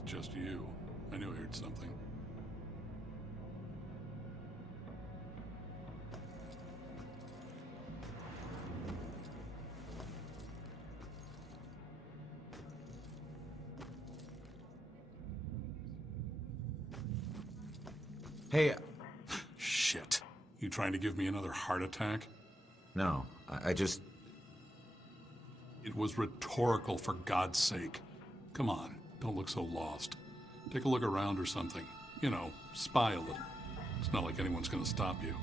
It's just you. I knew I heard something. Hey, Shit. You trying to give me another heart attack? no, I just... It was rhetorical, for God's sake. Come on, don't look so lost. Take a look around or something. You know, spy a little. It's not like anyone's gonna stop you.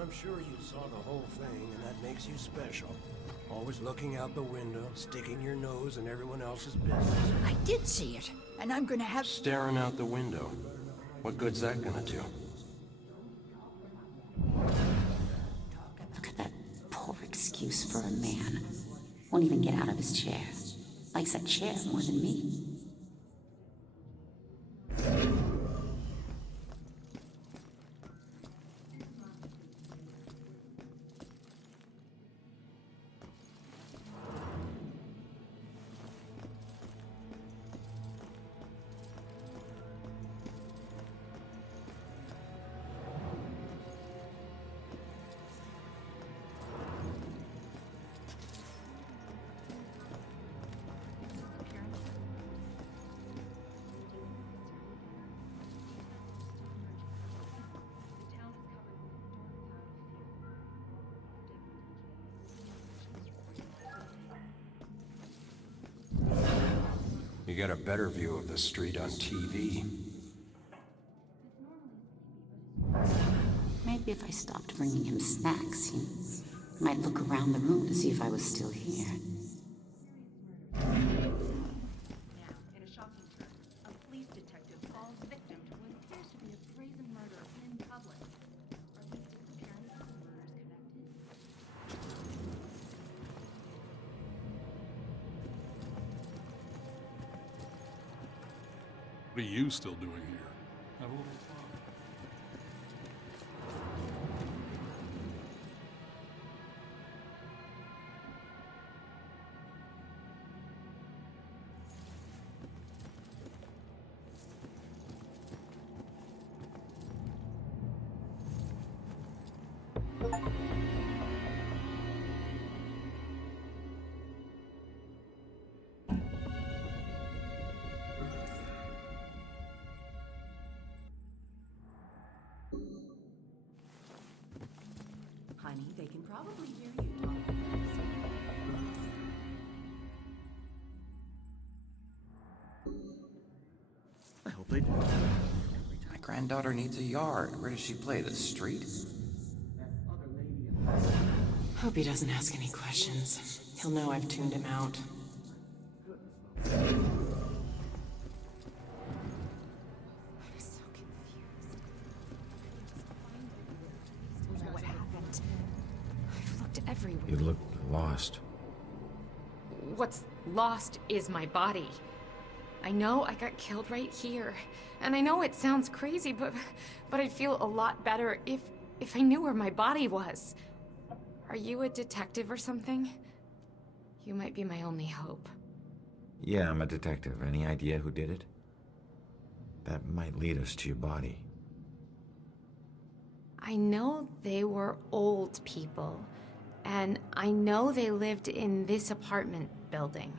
I'm sure you saw the whole thing, and that makes you special. Always looking out the window, sticking your nose in everyone else's business. I did see it, and I'm gonna have... Staring out the window. What good's that gonna do? Look at that poor excuse for a man. Won't even get out of his chair. Likes that chair more than me. You get a better view of the street on TV. Maybe if I stopped bringing him snacks, he might look around the room to see if I was still here. Now, in a shocking turn, a police detective falls victim to what appears to be a brazen murder in public. Are these disappearances and murders connected? What are you still doing here? Have a little fun. Honey, they can probably hear you talking. I hope they do. My granddaughter needs a yard. Where does she play? The street? Hope he doesn't ask any questions. He'll know I've tuned him out. I was so confused. I couldn't just find him. I still know what happened. I've looked everywhere. You look lost. What's lost is my body. I know I got killed right here. And I know it sounds crazy, but I'd feel a lot better if I knew where my body was. Are you a detective or something? You might be my only hope. Yeah, I'm a detective. Any idea who did it? That might lead us to your body. I know they were old people, and I know they lived in this apartment building.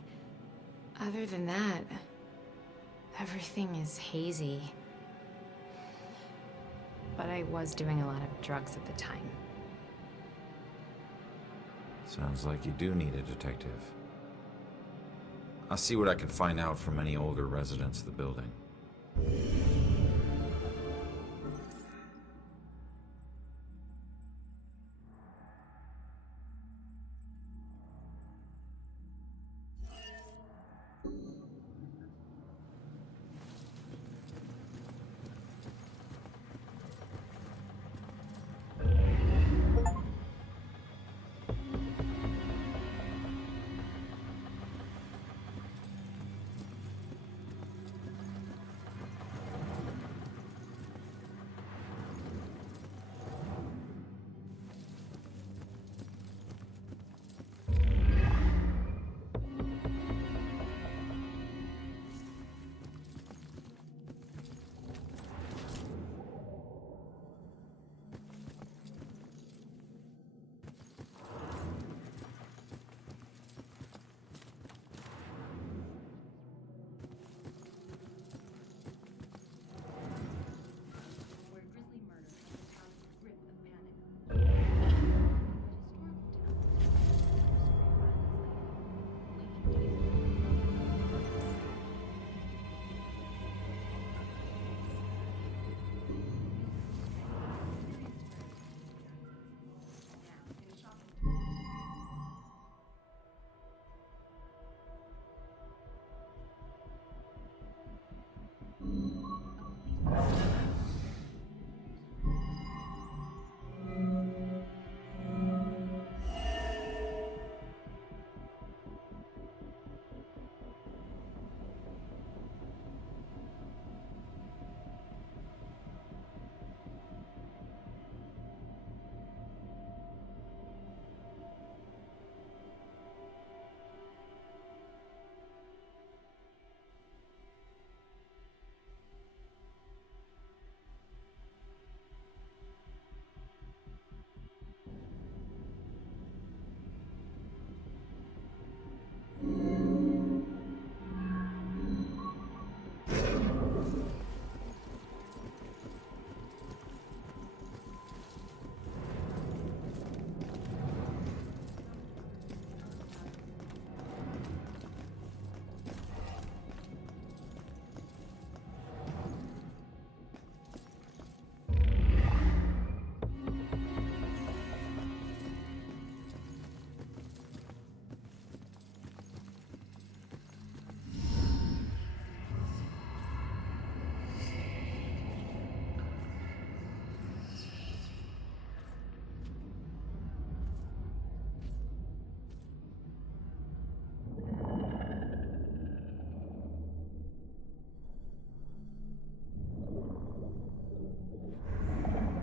Other than that, everything is hazy. But I was doing a lot of drugs at the time. Sounds like you do need a detective. I'll see what I can find out from any older residents of the building.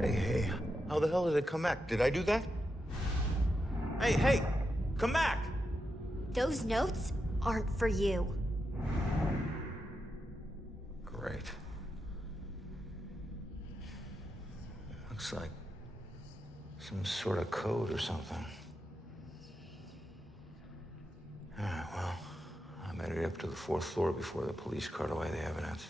Hey, how the hell did it come back? Did I do that? Hey, come back! Those notes aren't for you. Great. Looks like some sort of code or something. All right, well, I made it up to the 4th floor before the police cart away the evidence.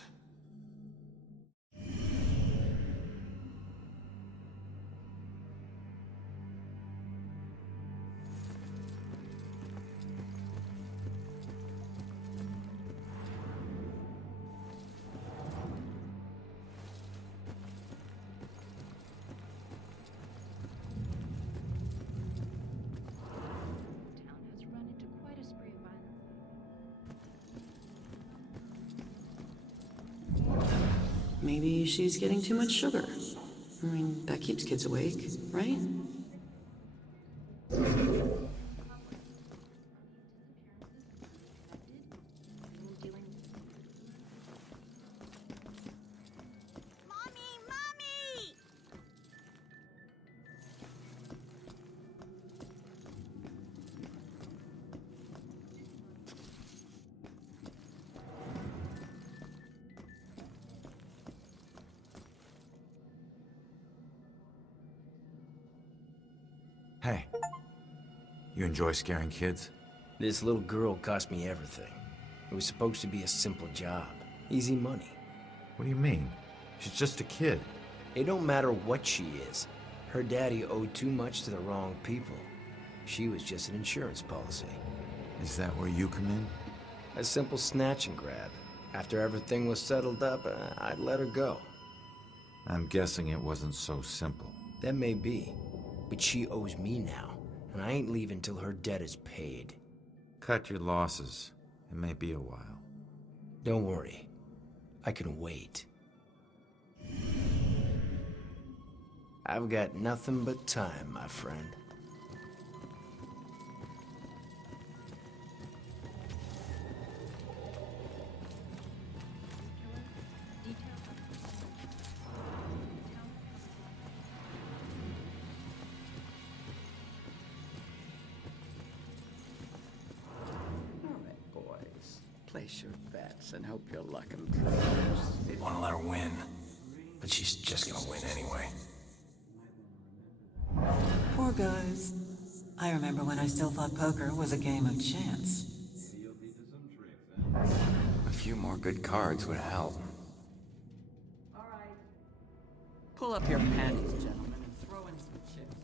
Town has run into quite a spree of violence. Maybe she's getting too much sugar. I mean, that keeps kids awake, right? Hey, you enjoy scaring kids? This little girl cost me everything. It was supposed to be a simple job. Easy money. What do you mean? She's just a kid. It don't matter what she is. Her daddy owed too much to the wrong people. She was just an insurance policy. Is that where you come in? A simple snatch and grab. After everything was settled up, I'd let her go. I'm guessing it wasn't so simple. That may be. But she owes me now, and I ain't leaving till her debt is paid. Cut your losses. It may be a while. Don't worry. I can wait. I've got nothing but time, my friend. Place your bets and hope your luck improves. They'd want to let her win, but she's just gonna win anyway. Poor guys. I remember when I still thought poker was a game of chance. A few more good cards would help. All right. Pull up your panties, gentlemen, and throw in some chips.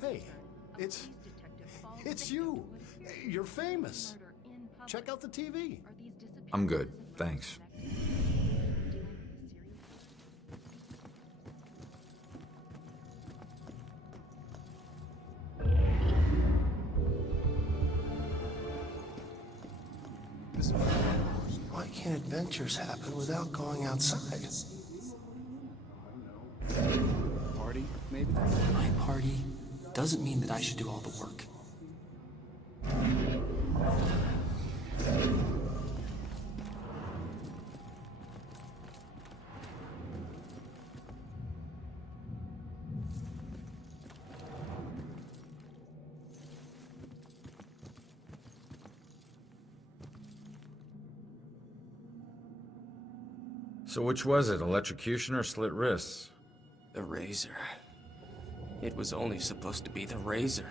shopping center, a it's- police detective falls It's victim you. to a serious You're famous. murder in public. Check out the TV. Are these I'm good, disappearances and thanks. murders connected? Dealing with a serious Why can't adventures happen without going outside? Party, maybe? My party doesn't mean that I should do all the work. So which was it, electrocution or slit wrists? The razor. It was only supposed to be the razor.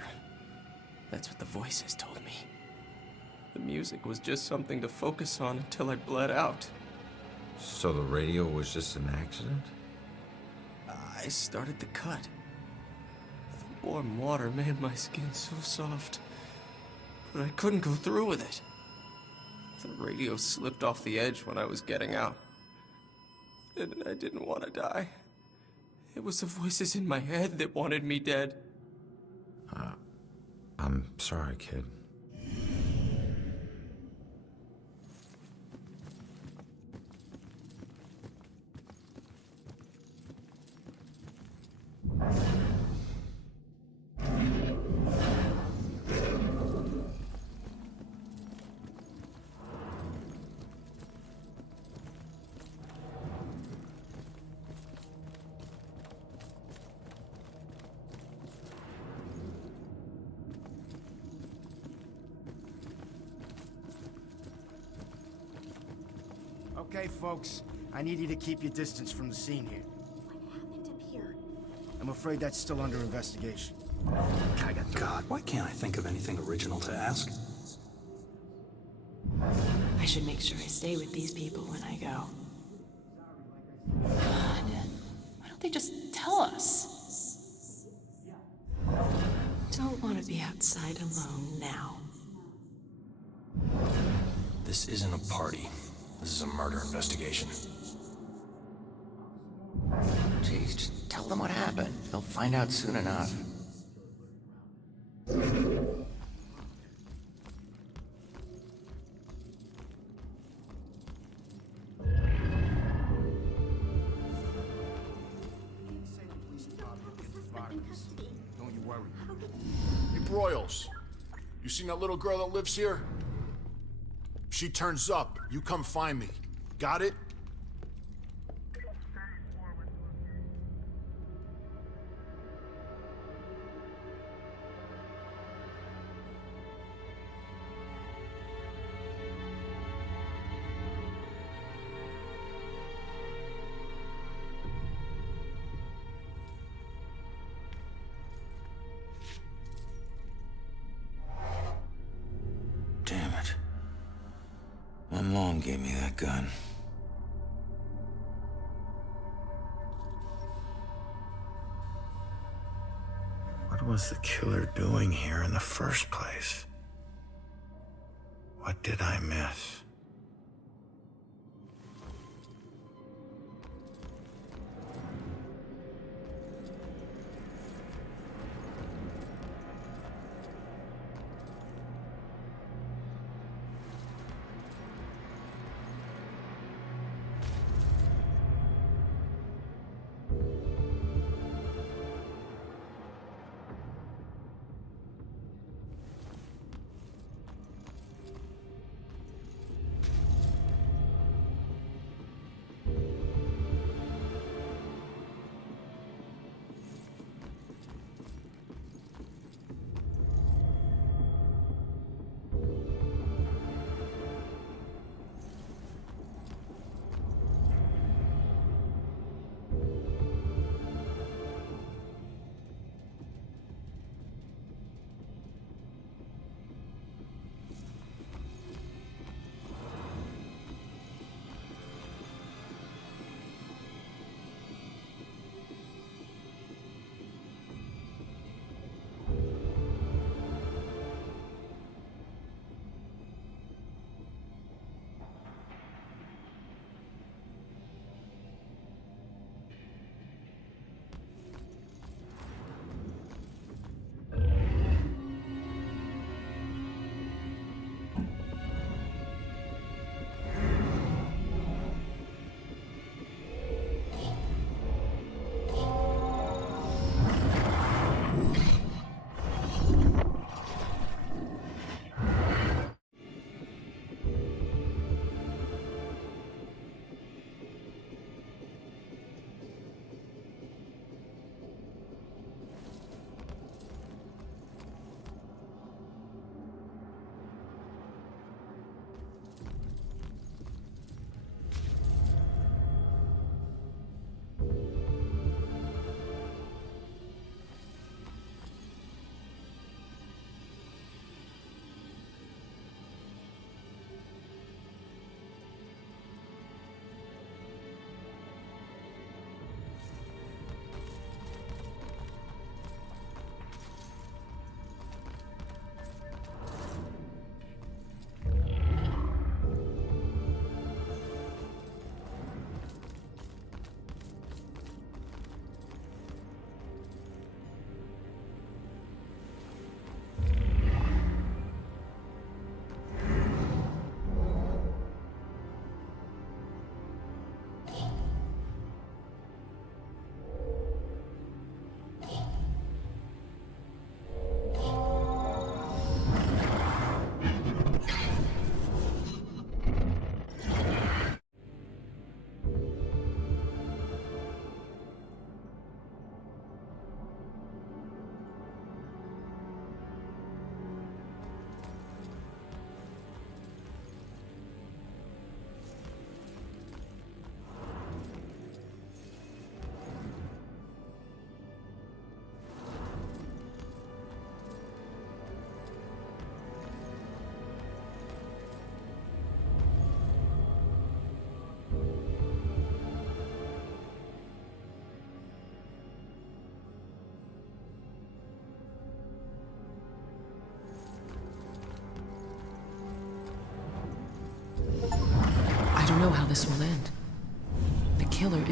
That's what the voices told me. The music was just something to focus on until I bled out. So the radio was just an accident? I started the cut. The warm water made my skin so soft, but I couldn't go through with it. The radio slipped off the edge when I was getting out. And I didn't want to die. It was the voices in my head that wanted me dead. I'm sorry, kid. Okay, folks. I need you to keep your distance from the scene here. What happened up here? I'm afraid that's still under investigation. God, why can't I think of anything original to ask? I should make sure I stay with these people when I go. God, why don't they just tell us? Don't want to be outside alone now. This isn't a party. This is a murder investigation. Jeez, just tell them what happened. They'll find out soon enough. Don't you worry. Hey, Broyles. You seen that little girl that lives here? If she turns up, you come find me. Got it? Damn it. When Long gave me that gun. What was the killer doing here in the first place? What did I miss?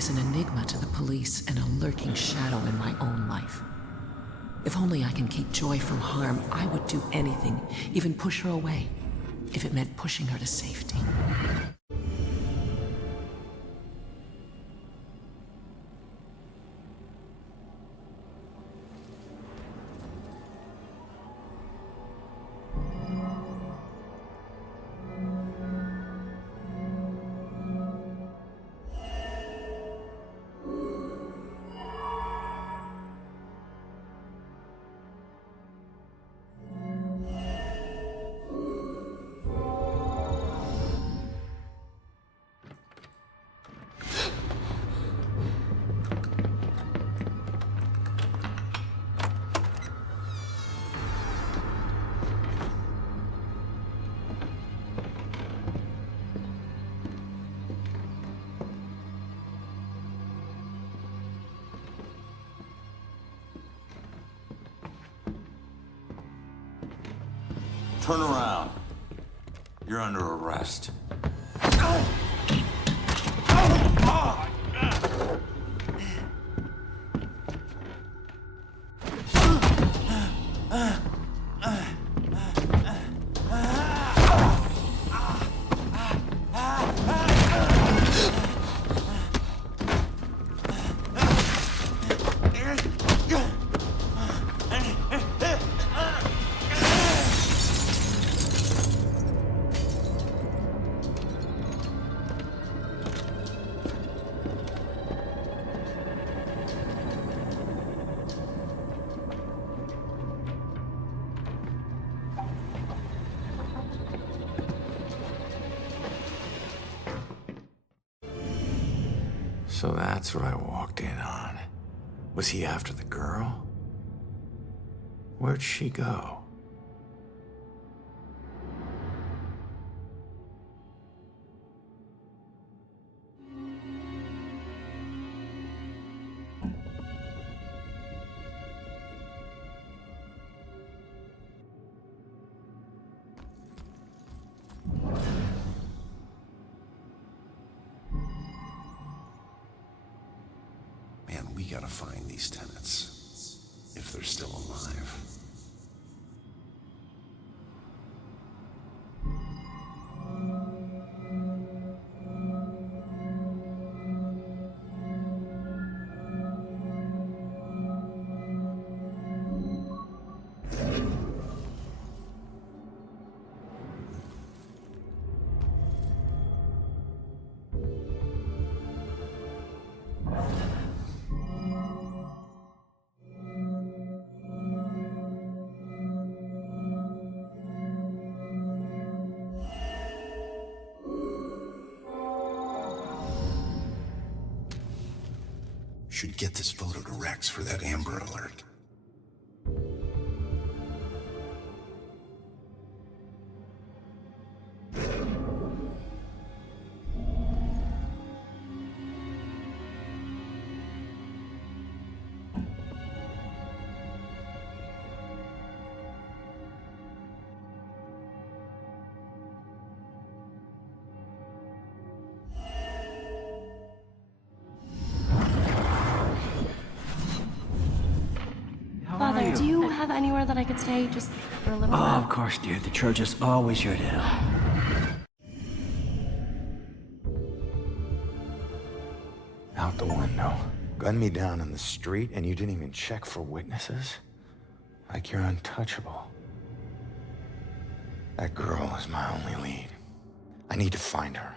always an enigma to the police and a lurking shadow in my own life. If only I can keep Joy from harm, I would do anything, even push her away, if it meant pushing her to safety. Turn around. You're under arrest. So that's what I walked in on. Was he after the girl? Where'd she go? Man, we gotta find these tenants, if they're still alive. Should get this photo to Rex for that Amber Alert. Father, do you have anywhere that I could stay just for a little Oh, bit? of course, dear. The church is always here to help. Out the window. Gunned me down in the street and you didn't even check for witnesses? Like you're untouchable. That girl is my only lead. I need to find her.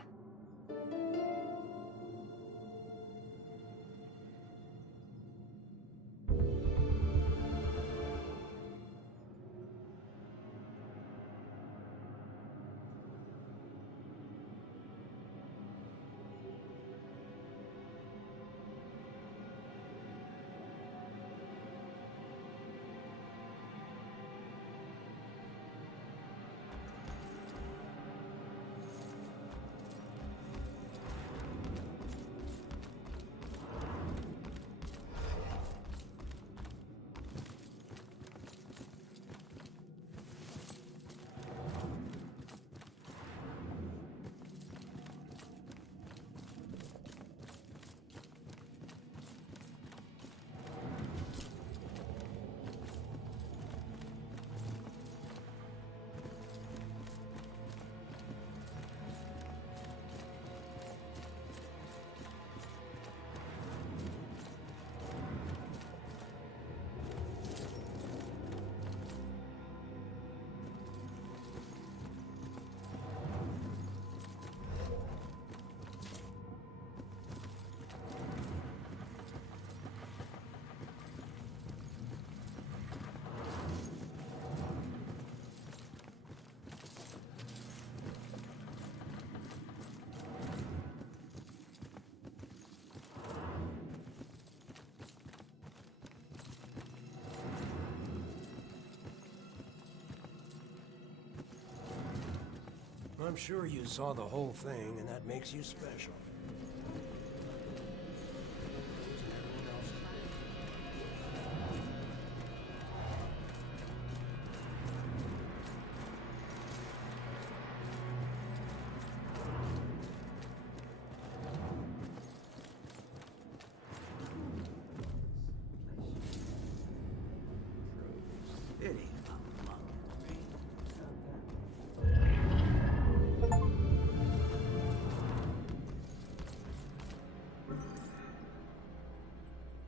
I'm sure you saw the whole thing, and that makes you special.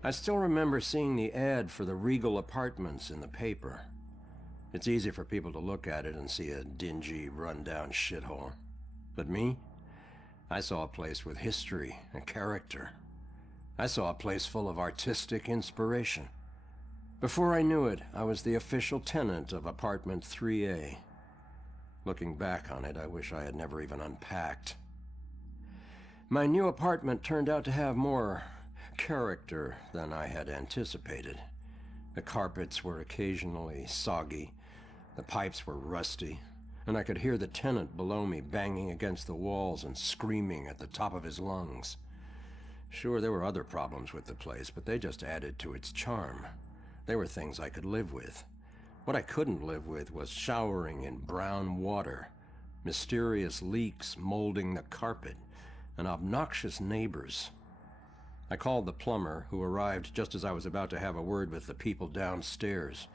I still remember seeing the ad for the Regal Apartments in the paper. It's easy for people to look at it and see a dingy, run-down shithole. But me? I saw a place with history and character. I saw a place full of artistic inspiration. Before I knew it, I was the official tenant of apartment 3A. Looking back on it, I wish I had never even unpacked. My new apartment turned out to have more character than I had anticipated. The carpets were occasionally soggy, the pipes were rusty, and I could hear the tenant below me banging against the walls and screaming at the top of his lungs. Sure, there were other problems with the place, but they just added to its charm. They were things I could live with. What I couldn't live with was showering in brown water, mysterious leaks molding the carpet, and obnoxious neighbors. I called the plumber, who arrived just as I was about to have a word with the people downstairs.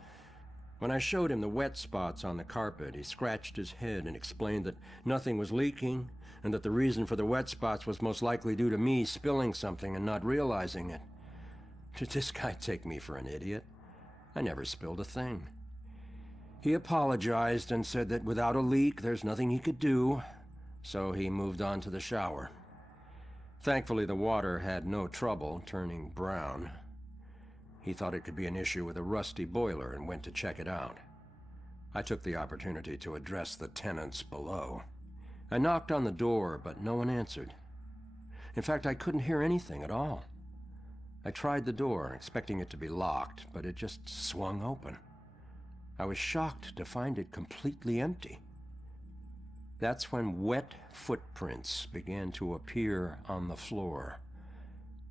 When I showed him the wet spots on the carpet, he scratched his head and explained that nothing was leaking, and that the reason for the wet spots was most likely due to me spilling something and not realizing it. Did this guy take me for an idiot? I never spilled a thing. He apologized and said that without a leak, there's nothing he could do, so he moved on to the shower. Thankfully, the water had no trouble turning brown. He thought it could be an issue with a rusty boiler and went to check it out. I took the opportunity to address the tenants below. I knocked on the door, but no one answered. In fact, I couldn't hear anything at all. I tried the door, expecting it to be locked, but it just swung open. I was shocked to find it completely empty. That's when wet footprints began to appear on the floor.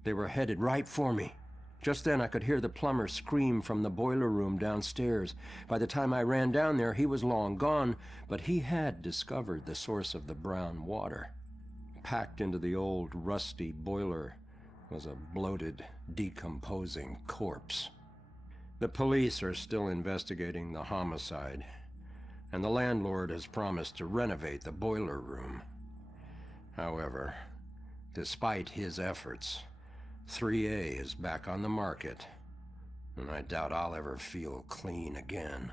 They were headed right for me. Just then I could hear the plumber scream from the boiler room downstairs. By the time I ran down there, he was long gone, but he had discovered the source of the brown water. Packed into the old, rusty boiler was a bloated, decomposing corpse. The police are still investigating the homicide, and the landlord has promised to renovate the boiler room. However, despite his efforts, 3A is back on the market, and I doubt I'll ever feel clean again.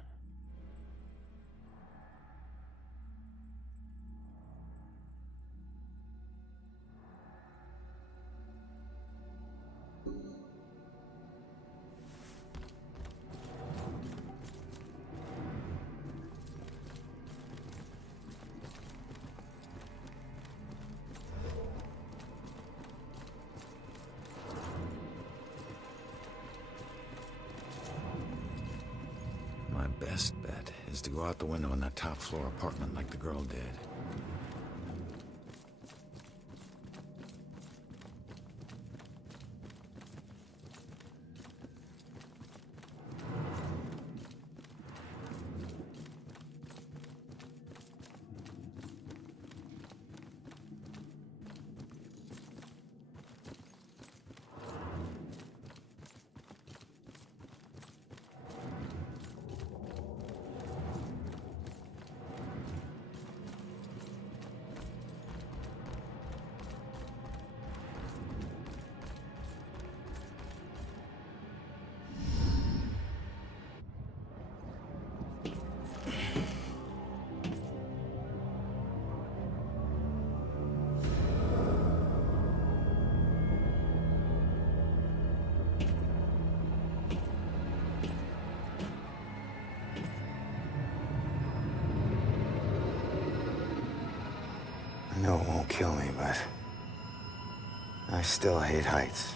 My best bet is to go out the window in that top floor apartment like the girl did. I know it won't kill me, but I still hate heights.